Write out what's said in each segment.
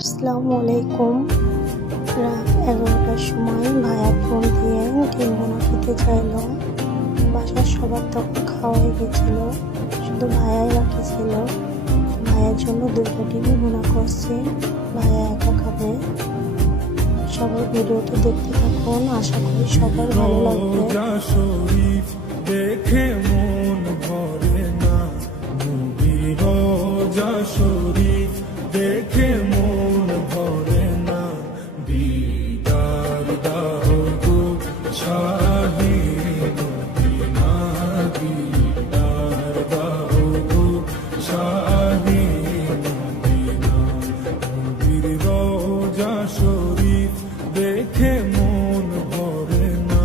আসসালামু আলাইকুম। রাত 11টার সময় ভাইয়া ফোন দিয়ে ডিম ভুনা খেতে চাইল। বাসার সবার তখন খাওয়া হয়ে গেছিল, শুধু ভাইয়াই বাকি ছিল। ভাইয়ার জন্য 2টা ডিম ভুনা করছি, ভাইয়া একা খাবে। সবাই ভিডিওটি দেখতে থাকুন, আশা করি সবার ভালো লাগবে। দেখে মন ভরে না, রোজা শরীফ দেখে মন ভরে না, দিদার দাও গো শাহি মদিনা, দিদার দাও গো শাহি মদিনা। নবীর রোজা শরীফ দেখে মন ভরে না,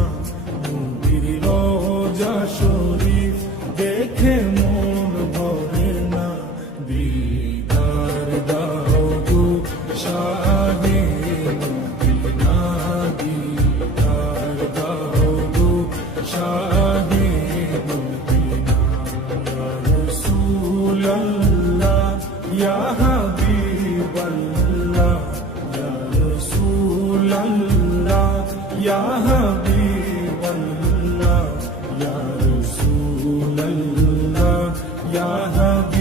নবীর রোজা শরীফ দেখে মন ভরে না, দিদার দাও গো শাহি মদিনা, দিদার দাও গো শাহি মদিনা। ইয়া রাসূলাল্লাহ ইয়া হাবিবাল্লাহ, ইয়া রাসূলাল্লাহ ইয়া হাবিবাল্লাহ, ইয়া রাসূলাল্লাহ ইয়া হাবিবাল্লাহ।